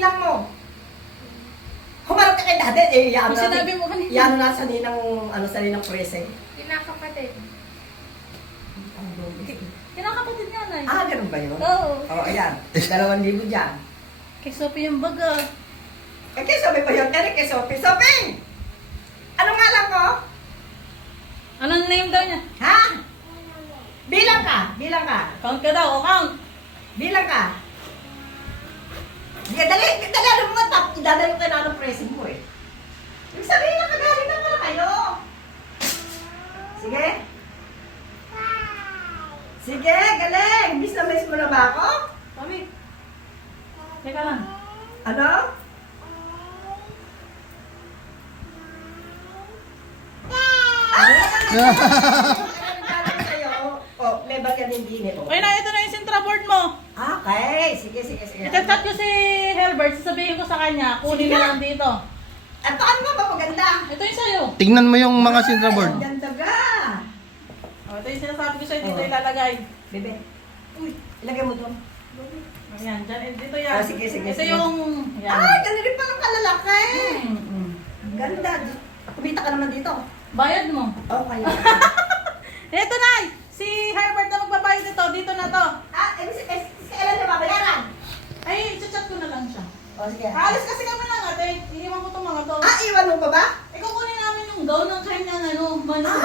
ninang mo. Humarap ka kay dati, eh, yan Yung sinabi mo kanina. yan na sa ninang, sa ninang preseng. Kinakapatid. Kinakapatid nga, Nay. Ah, ganun ba yun? Oo. Oo, ayan. 2,000 dyan. Kay Sophie yung baga. Eh, kay Sophie ba yun? Eric, kay Sophie. Sophie! Ano nga lang ko? Anong name daw niya? Ha? Bilang ka. Bilang ka. Count ka daw, o count. Bilang ka. Dali, dali mo nga, idadalo ka na ng pressing mo eh. Yung sabihin na kagaling na pala kayo. Sige. Sige, galing. Miss mo na ba ako? Mami. Teka lang. Ano? Oh, may bagyan hindi nito. Okay na, ito na yung Sintra board mo. Okay, sige. Ita-chat ko si Herbert, sasabihin ko sa kanya, kunin Sige. mo lang dito. At paano mo ba maganda? Ito yung sa'yo. Tingnan mo yung mga Sintra board. Ang ganda ga. O, ito yung sinasabi ko sa'yo, dito Oo. ilalagay. Bebe. Uy, ilagay mo doon. Ayan, dyan, dito yan. Ah, sige. Ito sige. yung, yan. Ay, ganun rin palang kalalaki. Mm. Ang ganda. Kumita ka naman dito. Bayad mo. Okay. Ito na, si Herbert na magbabayad dito na to. Kailan na babayaran? Ay, chat ko na lang siya. O, sige. Alis kasi kami lang ate, iiwan ko itong mga to. Iwan mo pa ba? Ikaw kunin namin yung gown ng kanyang ano, manok.